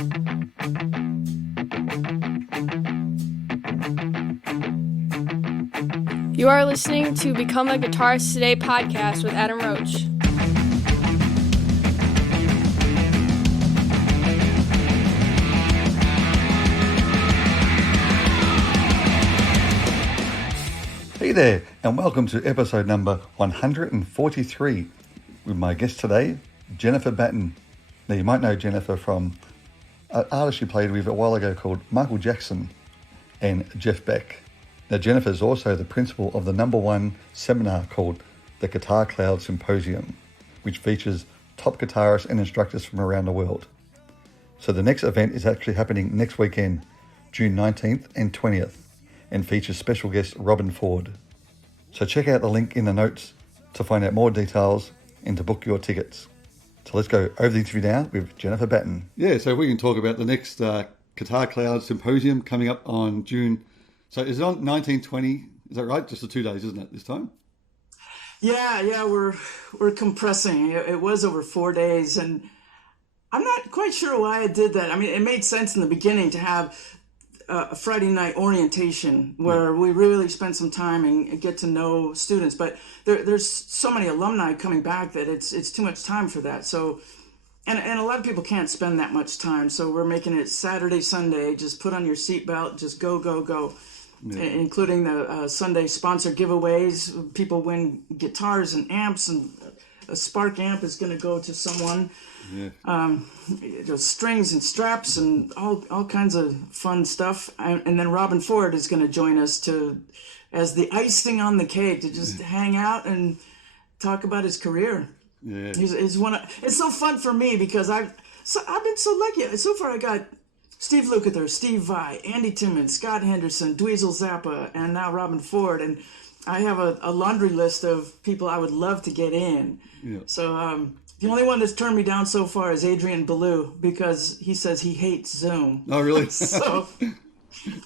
You are listening to Become a Guitarist Today podcast with Adam Roach. Hey there, and welcome to episode number 143 with my guest today, Jennifer Batten. Now, you might know Jennifer from an artist she played with a while ago called Michael Jackson and Jeff Beck. Now, Jennifer is also the principal of the #1 seminar called the Cloud Symposium, which features top guitarists and instructors from around the world. So the next event is actually happening next weekend, June 19th and 20th, and features special guest Robben Ford. So check out the link in the notes to find out more details and to book your tickets. So let's go over the interview now with Jennifer Batten. Yeah, so we can talk about the next Guitar Cloud Symposium coming up on June. So is it on 1920? Is that right? Just the 2 days, isn't it, this time? Yeah, we're compressing. It was over 4 days, and I'm not quite sure why I did that. I mean, it made sense in the beginning to have a Friday night orientation where we really spend some time and get to know students. But there's so many alumni coming back that it's too much time for that. So, and a lot of people can't spend that much time. So we're making it Saturday, Sunday. Just put on your seatbelt. Just go. Yeah. Including the Sunday sponsor giveaways. People win guitars and amps, and a Spark amp is going to go to someone. Yeah. Strings and straps and all kinds of fun stuff. And then Robben Ford is going to join us as the icing on the cake to just hang out and talk about his career. Yeah. It's so fun for me because I've been so lucky. So far I got Steve Lukather, Steve Vai, Andy Timmons, Scott Henderson, Dweezil Zappa, and now Robben Ford. And I have a laundry list of people I would love to get in. Yeah. So the only one that's turned me down so far is Adrian Ballou because he says he hates Zoom. Oh, really? So,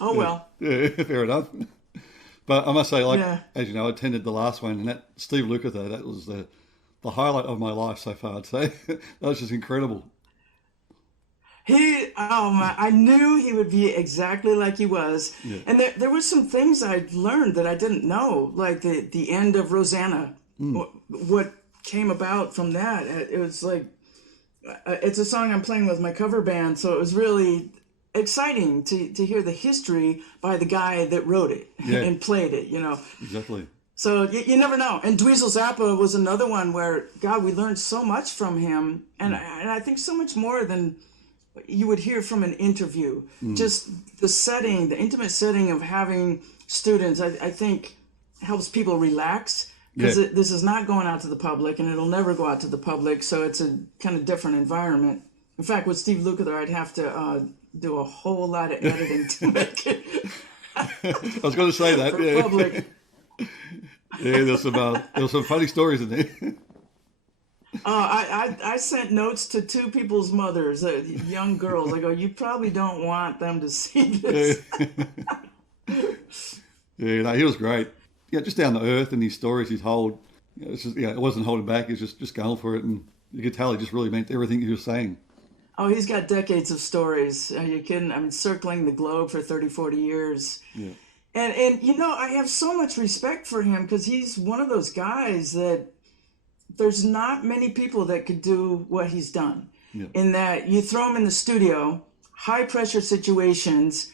well. Yeah, fair enough. But I must say, as you know, I attended the last one, and that Steve Lukather, that was the highlight of my life so far, I'd say. That was just incredible. I knew he would be exactly like he was. Yeah. And there were some things I learned that I didn't know, like the end of Rosanna, what came about from that. It was like, it's a song I'm playing with my cover band, so it was really exciting to hear the history by the guy that wrote it and played it, Exactly. So you never know. And Dweezil Zappa was another one where, God, we learned so much from him, and I think so much more than you would hear from an interview. Just the intimate setting of having students, I think helps people relax because this is not going out to the public and it'll never go out to the public. So it's a kind of different environment. In fact, with Steve Lukather, I'd have to do a whole lot of editing to make it. I was going to say that. For public. Yeah, there's some funny stories in there. I sent notes to two people's mothers, young girls. I go, you probably don't want them to see this. He was great. Yeah, just down to earth, and his stories he'd hold. It wasn't holding back. He was just going for it, and you could tell he just really meant everything he was saying. Oh, he's got decades of stories. Are you kidding? I mean, circling the globe for 30, 40 years. Yeah. And I have so much respect for him because he's one of those guys that there's not many people that could do what he's done. Yeah. In that you throw him in the studio, high pressure situations,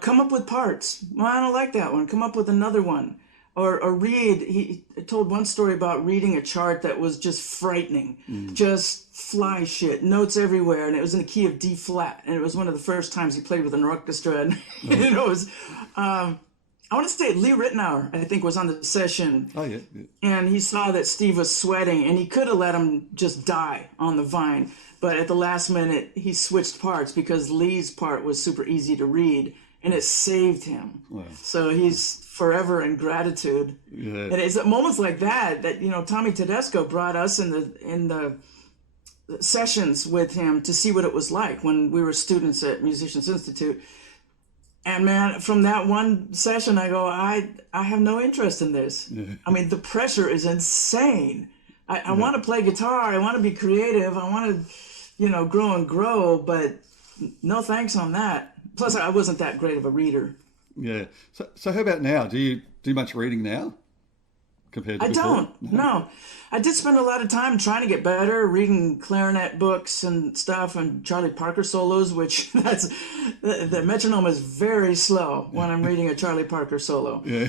come up with parts. Well, I don't like that one. Come up with another one. Or read. He told one story about reading a chart that was just frightening, just fly shit, notes everywhere, and it was in the key of D flat, and it was one of the first times he played with an orchestra, and it was. I want to say Lee Ritenour, I think, was on the session. Oh, yeah. And he saw that Steve was sweating, and he could have let him just die on the vine. But at the last minute, he switched parts because Lee's part was super easy to read, and it saved him. Wow. So he's forever in gratitude. Yeah. And it's at moments like that Tommy Tedesco brought us in the sessions with him to see what it was like when we were students at Musicians Institute. And man, from that one session, I go, I have no interest in this. Yeah. I mean, the pressure is insane. I want to play guitar. I want to be creative. I want to, grow and grow. But no thanks on that. Plus, I wasn't that great of a reader. Yeah. So how about now? Do you do much reading now compared to before? I don't. No. I did spend a lot of time trying to get better, reading clarinet books and stuff, and Charlie Parker solos, which the metronome is very slow when I'm reading a Charlie Parker solo. Yeah.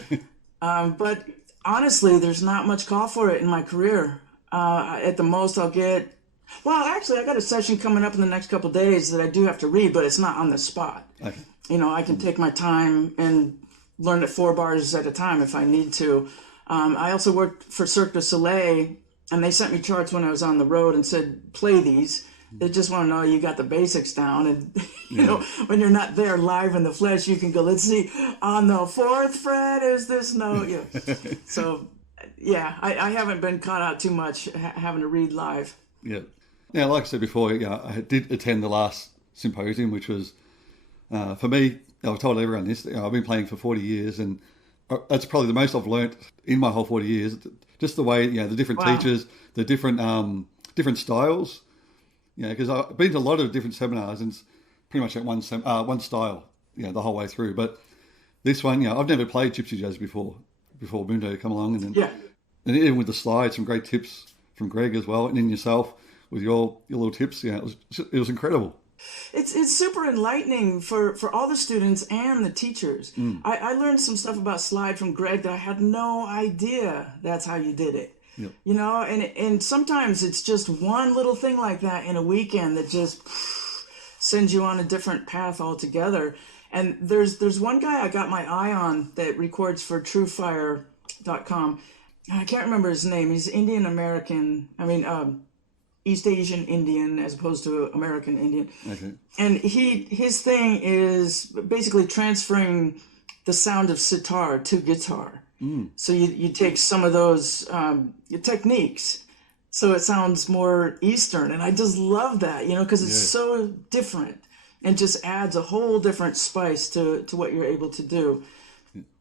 But honestly, there's not much call for it in my career. At the most, I'll get. Well, actually, I got a session coming up in the next couple of days that I do have to read, but it's not on the spot. Okay. I can take my time and learn it 4 bars at a time if I need to. I also worked for Cirque du Soleil, and they sent me charts when I was on the road and said, play these. They just want to know you got the basics down. And, you know, when you're not there live in the flesh, you can go, let's see, on the 4th fret is this note. Yeah. So, yeah, I haven't been caught out too much having to read live. Yeah. Now, like I said before, I did attend the last symposium, which was, for me, I've told everyone this, I've been playing for 40 years, and that's probably the most I've learnt in my whole 40 years. Just the way, the different teachers, the different styles. Because I've been to a lot of different seminars, and it's pretty much at one style, the whole way through. But this one, I've never played gypsy jazz before Mundo come along, and then, and even with the slides, some great tips from Greg as well, and then yourself with your little tips. It was incredible. It's super enlightening for all the students and the teachers. I learned some stuff about slide from Greg that I had no idea that's how you did it. Yep. And sometimes it's just one little thing like that in a weekend that just sends you on a different path altogether. And there's one guy I got my eye on that records for TrueFire.com. I can't remember his name. He's Indian American. East Asian Indian as opposed to American Indian. Okay. And his thing is basically transferring the sound of sitar to guitar. So you take some of those techniques so it sounds more Eastern. And I just love that, because it's so different and just adds a whole different spice to what you're able to do.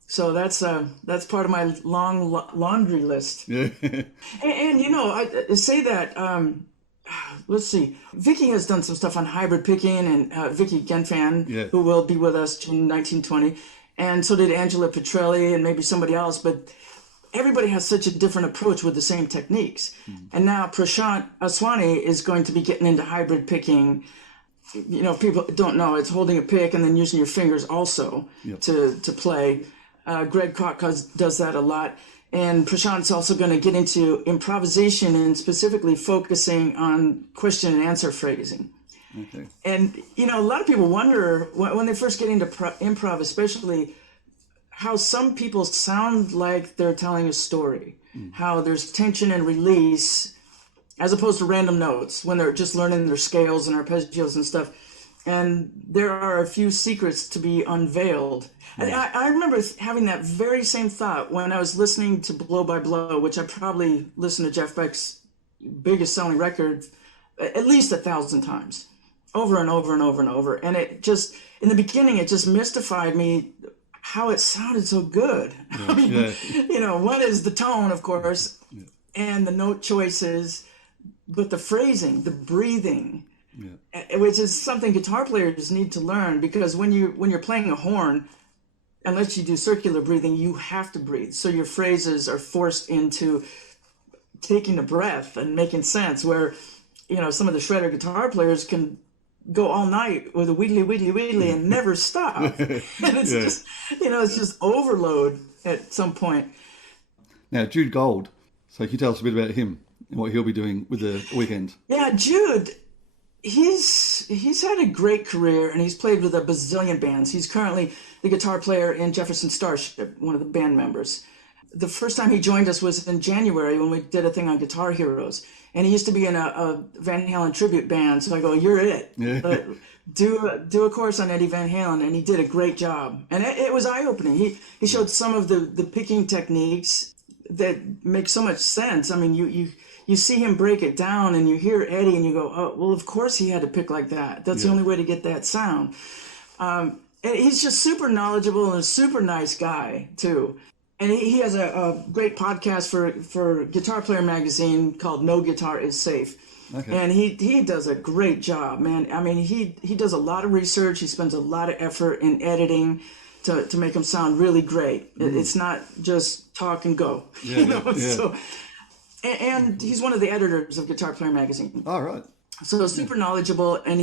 So that's part of my long laundry list. Yeah. and I say that, let's see, Vicky has done some stuff on hybrid picking, and Vicky Genfan, who will be with us in 1920. And so did Angela Petrelli and maybe somebody else. But everybody has such a different approach with the same techniques. And now Prashant Aswani is going to be getting into hybrid picking. People don't know. It's holding a pick and then using your fingers also to play. Greg Koch does that a lot. And Prashant's also going to get into improvisation and specifically focusing on question and answer phrasing. Okay. And, a lot of people wonder when they first get into improv, especially, how some people sound like they're telling a story, how there's tension and release as opposed to random notes when they're just learning their scales and arpeggios and stuff. And there are a few secrets to be unveiled. And I remember having that very same thought when I was listening to Blow by Blow, which I probably listened to Jeff Beck's biggest selling record at least 1,000 times, over and over and over and over. And it just, in the beginning, it just mystified me how it sounded so good. One is the tone, of course, and the note choices, but the phrasing, the breathing, which is something guitar players need to learn, because when you're playing a horn, unless you do circular breathing, you have to breathe. So your phrases are forced into taking a breath and making sense, where, some of the shredder guitar players can go all night with a wheedly, wheedly, wheedly and never stop. And it's just, it's just overload at some point. Now, Jude Gold, so can you tell us a bit about him and what he'll be doing with the weekend? Yeah, Jude, he's had a great career, and he's played with a bazillion bands. He's currently the guitar player in Jefferson Starship, one of the band members. The first time he joined us was in January when we did a thing on Guitar Heroes. And he used to be in a Van Halen tribute band. So I go, you're it. Yeah. Do a course on Eddie Van Halen. And he did a great job. And it was eye-opening. He showed some of the picking techniques that make so much sense. I mean, you see him break it down, and you hear Eddie, and you go, oh, well, of course he had to pick like that. That's the only way to get that sound. And he's just super knowledgeable and a super nice guy, too. And he has a great podcast for Guitar Player magazine called No Guitar is Safe. Okay. And he does a great job, man. I mean, he does a lot of research. He spends a lot of effort in editing to make them sound really great. It's not just talk and go, you know. Yeah. So, and he's one of the editors of Guitar Player magazine. All right. So super knowledgeable, and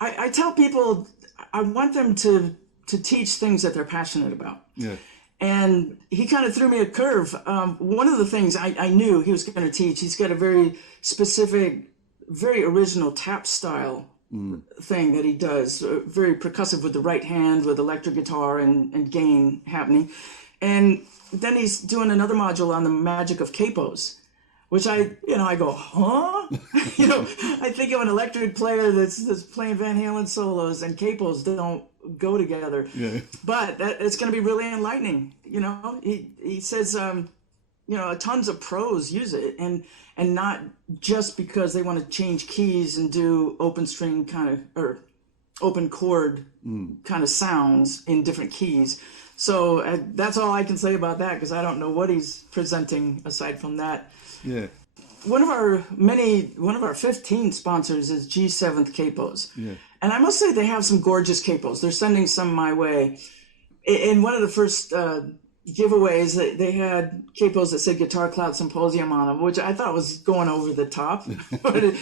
I tell people I want them to teach things that they're passionate about. Yeah. And he kind of threw me a curve. One of the things I knew he was going to teach, he's got a very specific, very original tap style thing that he does, very percussive with the right hand, with electric guitar and gain happening. And then he's doing another module on the magic of capos, which I go, huh? I think of an electric player that's playing Van Halen solos, and capos don't go together. Yeah. But it's going to be really enlightening. He says, tons of pros use it, and not just because they want to change keys and do open string or open chord kind of sounds in different keys. So that's all I can say about that, because I don't know what he's presenting aside from that. Yeah. One of our 15 sponsors is G7th Capos. Yeah. And I must say they have some gorgeous capos. They're sending some my way. In one of the first giveaways, they had capos that said Guitar Cloud Symposium on them, which I thought was going over the top. But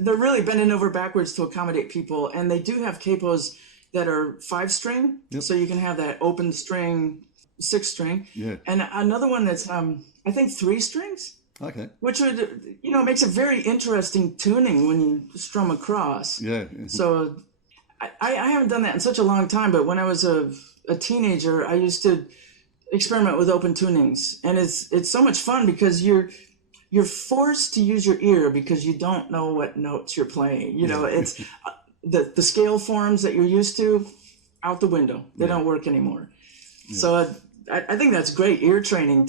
they're really bending over backwards to accommodate people. And they do have capos that are 5-string, so you can have that open string, 6-string. Yeah. And another one that's, I think, 3 strings. Okay. Which would, makes a very interesting tuning when you strum across. Yeah. So I haven't done that in such a long time, but when I was a teenager, I used to experiment with open tunings. And it's so much fun because you're forced to use your ear because you don't know what notes you're playing. It's the scale forms that you're used to, out the window. They don't work anymore. Yeah. So I think that's great ear training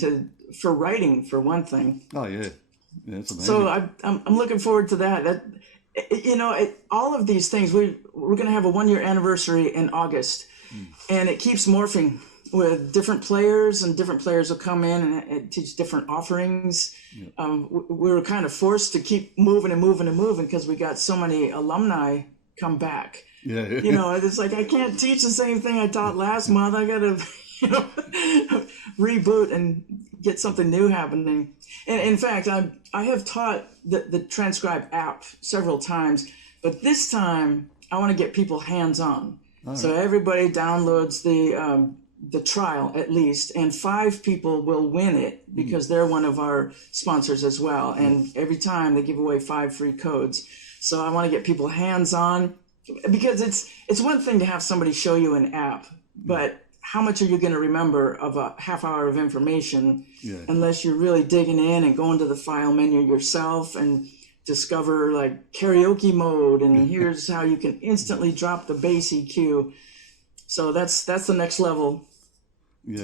for writing, for one thing. Oh yeah, it's amazing. So I'm looking forward to that. All of these things, we're going to have a 1-year anniversary in August, and it keeps morphing with different players, and different players will come in and teach different offerings. Yeah. We were kind of forced to keep moving and moving and moving because we got so many alumni come back. Yeah. It's like I can't teach the same thing I taught last month. I got to reboot and get something new happening. And in fact, I have taught the Transcribe app several times, but this time I want to get people hands-on. Right. So everybody downloads the trial at least, and 5 people will win it because they're one of our sponsors as well. And every time they give away 5 free codes. So I want to get people hands-on, because it's one thing to have somebody show you an app, but how much are you going to remember of a half hour of information unless you're really digging in and going to the file menu yourself and discover like karaoke mode, and here's how you can instantly drop the bass EQ. So that's the next level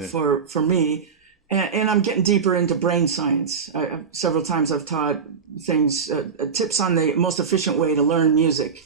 for me. And I'm getting deeper into brain science. Several times I've taught things, tips on the most efficient way to learn music.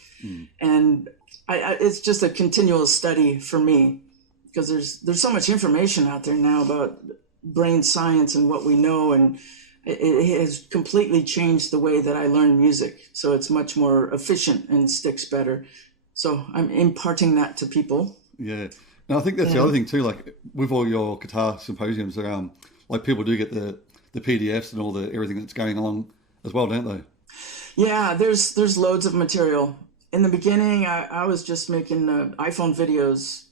And it's just a continual study for me, because there's so much information out there now about brain science and what we know, and it has completely changed the way that I learn music. So it's much more efficient and sticks better. So I'm imparting that to people. Yeah. And I think that's the other thing too, like with all your guitar symposiums around, like people do get the PDFs and all the everything that's going along as well, don't they? Yeah, there's loads of material. In the beginning, I was just making iPhone videos,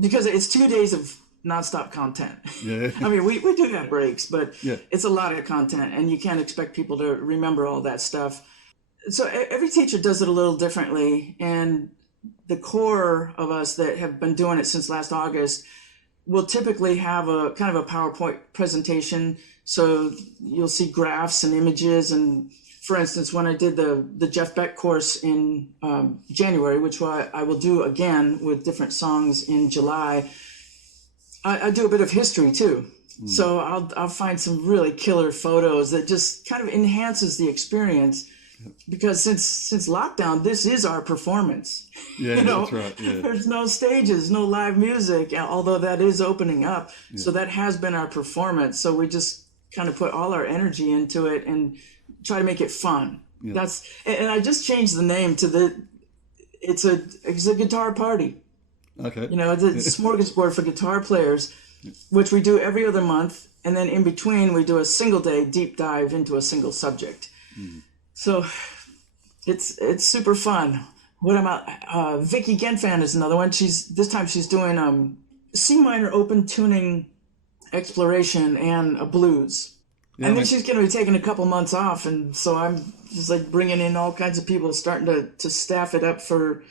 because it's 2 days of nonstop content. Yeah. I mean, we do have breaks, but it's a lot of content, and you can't expect people to remember all that stuff. So every teacher does it a little differently, and the core of us that have been doing it since last August will typically have a kind of a PowerPoint presentation. So you'll see graphs and images. And for instance, when I did the Jeff Beck course in January, which I will do again with different songs in July, I do a bit of history too. So I'll find some really killer photos that just kind of enhances the experience. Because since lockdown, this is our performance. Yeah, that's right. Yeah. There's no stages, no live music, although that is opening up. Yeah. So that has been our performance. So we just kind of put all our energy into it and try to make it fun. Yeah. And I just changed the name to it's a guitar party. Okay. It's a smorgasbord for guitar players, which we do every other month. And then in between, we do a single day deep dive into a single subject. So it's super fun. What about Vicky Genfan is another one. This time she's doing C minor open tuning exploration and a blues. Yeah, and then she's going to be taking a couple months off, and so I'm just like bringing in all kinds of people, starting to staff it up for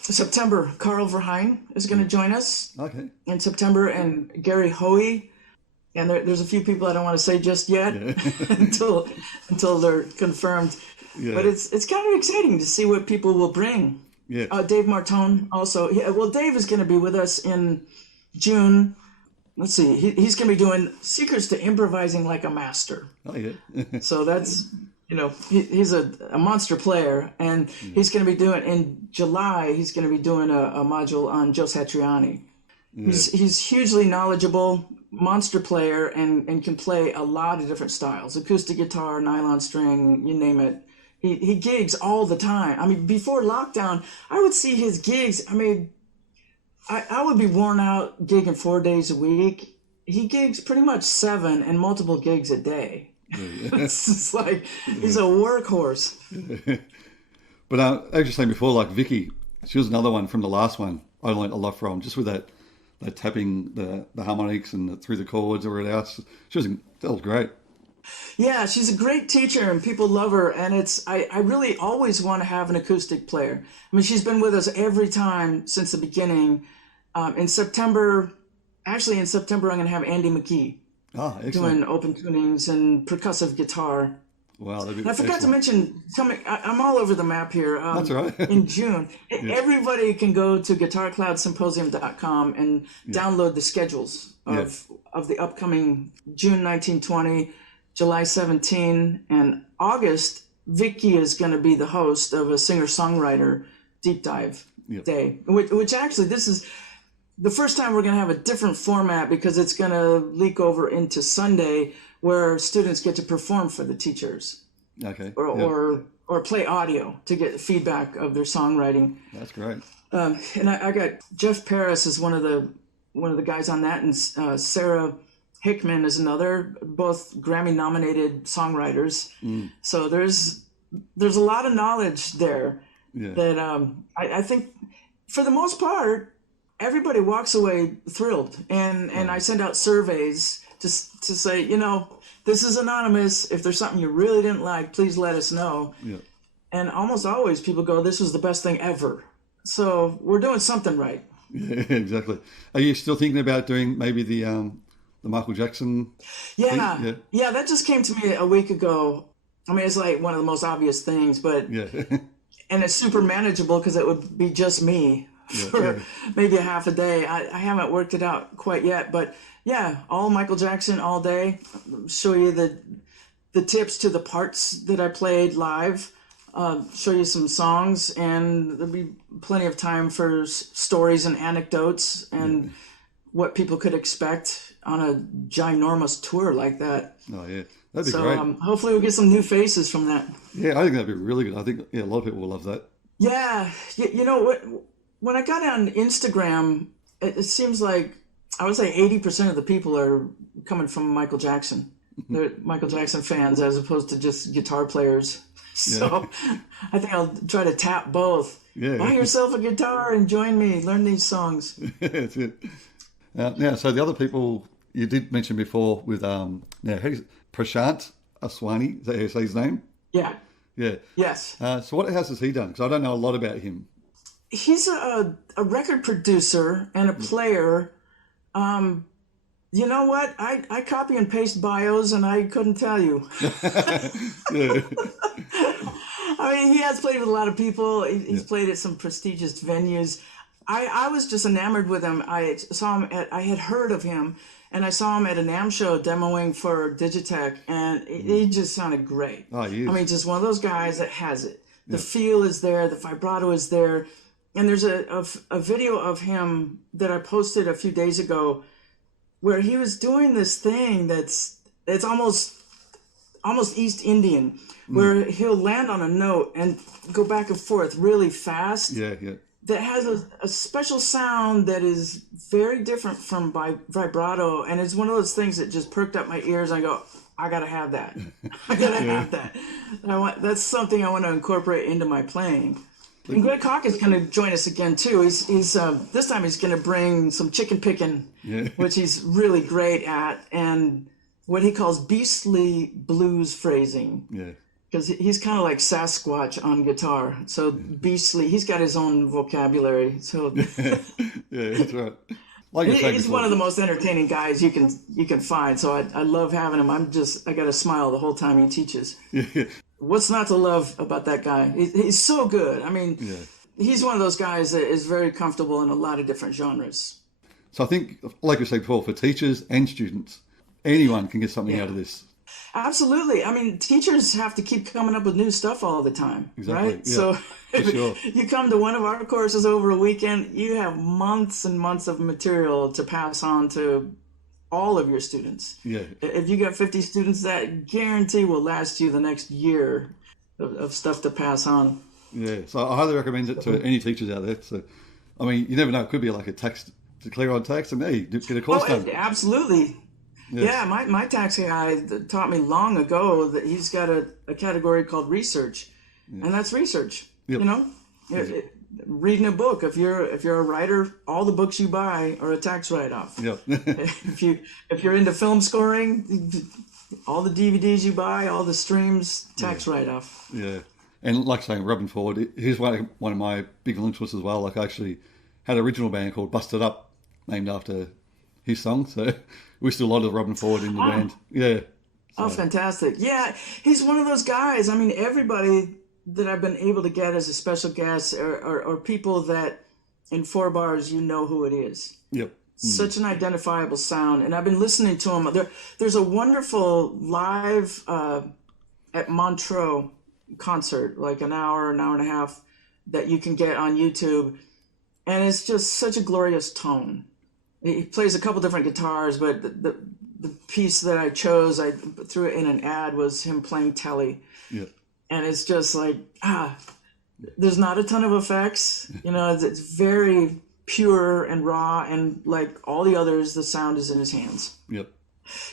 September. Carl Verheyen is going to join us in September, and Gary Hoey. And there's a few people I don't want to say just yet until they're confirmed. Yeah. But it's kind of exciting to see what people will bring. Yeah. Dave Martone also. Dave is going to be with us in June. Let's see. He's going to be doing Secrets to Improvising Like a Master. Oh, yeah. So that's, he's a monster player. And he's going to be doing, in July, he's going to be doing a module on Joe Satriani. Yeah. He's hugely knowledgeable, monster player, and can play a lot of different styles. Acoustic guitar, nylon string, you name it. He gigs all the time. I mean, before lockdown, I would see his gigs. I mean, I would be worn out gigging 4 days a week. He gigs pretty much 7 and multiple gigs a day. Yeah. It's just like he's a workhorse. But as you were saying before, like Vicky, she was another one from the last one I learned a lot from, just with that tapping the harmonics and through the chords or whatever else. That was great. Yeah, she's a great teacher and people love her. And I really always want to have an acoustic player. I mean, she's been with us every time since the beginning. In September, I'm going to have Andy McKee doing open tunings and percussive guitar. Wow, that'd be I forgot to mention, I'm all over the map here. That's all right. In June, everybody can go to guitarcloudsymposium.com and download the schedules of the upcoming June 1920, July 17, and August. Vicky is going to be the host of a singer-songwriter deep dive day, which actually this is the first time we're going to have a different format because it's going to leak over into Sunday, where students get to perform for the teachers, or play audio to get feedback of their songwriting. That's great. And I got Jeff Paris is one of the guys on that, and Sarah Hickman is another, both Grammy nominated songwriters. So there's a lot of knowledge there that I think for the most part everybody walks away thrilled, and I send out surveys to say, this is anonymous. If there's something you really didn't like, please let us know. Yeah. And almost always people go, this was the best thing ever. So we're doing something right. Yeah, exactly. Are you still thinking about doing maybe the Michael Jackson thing? Yeah, that just came to me a week ago. I mean, it's like one of the most obvious things, but and it's super manageable because it would be just me for maybe a half a day. I haven't worked it out quite yet, but all Michael Jackson all day. Show you the tips to the parts that I played live. Show you some songs, and there'll be plenty of time for stories and anecdotes and what people could expect on a ginormous tour like that. Oh yeah, that'd be great. Hopefully we'll get some new faces from that. Yeah, I think that'd be really good. I think a lot of people will love that. Yeah, you know what? When I got on Instagram, it seems like I would say 80% of the people are coming from Michael Jackson. They're Michael Jackson fans as opposed to just guitar players. So I think I'll try to tap both. Yeah. Buy yourself a guitar and join me. Learn these songs. That's it. Now, so the other people you did mention before with Prashant Aswani, is that how you say his name? Yeah. Yeah. Yes. So what else has he done? Because I don't know a lot about him. He's a record producer and a player. You know what? I copy and paste bios and I couldn't tell you. I mean, he has played with a lot of people. He's played at some prestigious venues. I was just enamored with him. I saw him I had heard of him, and I saw him at a NAMM show demoing for Digitech, and he just sounded great. Oh, he is. I mean, just one of those guys that has it. The feel is there, the vibrato is there. And there's a video of him that I posted a few days ago where he was doing this thing that's almost almost East Indian, where he'll land on a note and go back and forth really fast. Yeah. That has a special sound that is very different from vibrato, and it's one of those things that just perked up my ears. I go, I gotta have that. I gotta have that. That's something I want to incorporate into my playing. And Greg Koch is going to join us again too. He's this time he's going to bring some chicken picking, which he's really great at, and what he calls beastly blues phrasing. Yeah. Because he's kind of like Sasquatch on guitar. So beastly, he's got his own vocabulary. So Yeah, that's right. Like he's one of the most entertaining guys you can find. So I love having him. I got to smile the whole time he teaches. Yeah. What's not to love about that guy? He's so good. I mean, he's one of those guys that is very comfortable in a lot of different genres. So I think, like you said before, for teachers and students, anyone can get something out of this. Absolutely. I mean, teachers have to keep coming up with new stuff all the time, Exactly. right? Yeah, so sure. You come to one of our courses over a weekend, you have months and months of material to pass on to all of your students. Yeah. If you got 50 students, that guarantee will last you the next year of stuff to pass on. Yeah. So I highly recommend it to any teachers out there. So, I mean, you never know. It could be like a tax to clear on tax, and hey, get a course done. Absolutely. Yes. Yeah, my tax guy taught me long ago that he's got a category called research, and that's research. Yep. You know, reading a book. If you're a writer, all the books you buy are a tax write-off. Yep. if you're into film scoring, all the DVDs you buy, all the streams, tax write-off. Yeah, and like saying Robben Ford, he's one of my big influences as well. Like I actually had an original band called Busted Up, named after his song. So we still a lot of Robben Ford in the band. Yeah. Oh, fantastic. Yeah, he's one of those guys. I mean, everybody that I've been able to get as a special guest are people that in 4 bars, you know who it is. Yep. Such an identifiable sound. And I've been listening to him. There's a wonderful live at Montreux concert, like an hour and a half, that you can get on YouTube. And it's just such a glorious tone. He plays a couple different guitars, but the piece that I chose, I threw it in an ad, was him playing Telly. Yeah. And it's just like, there's not a ton of effects. You know, it's very pure and raw, and like all the others, the sound is in his hands. Yep.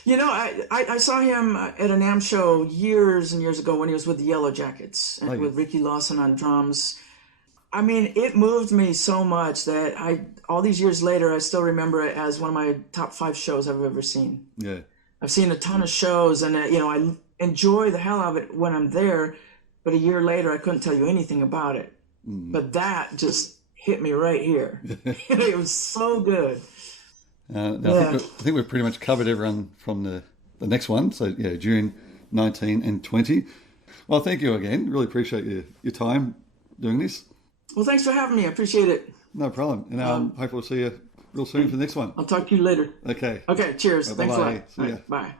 You know, I saw him at an NAMM show years and years ago when he was with the Yellow Jackets and with Ricky Lawson on drums. I mean, it moved me so much that all these years later, I still remember it as one of my top 5 shows I've ever seen. Yeah. I've seen a ton of shows, and I enjoy the hell out of it when I'm there. But a year later, I couldn't tell you anything about it. But that just hit me right here. It was so good. I think we've pretty much covered everyone from the next one. So yeah, June 19 and 20. Well, thank you again. Really appreciate your time doing this. Well, thanks for having me. I appreciate it. No problem. And hopefully we'll see you real soon for the next one. I'll talk to you later. Okay. Okay, cheers. Thanks a lot. See ya. Bye.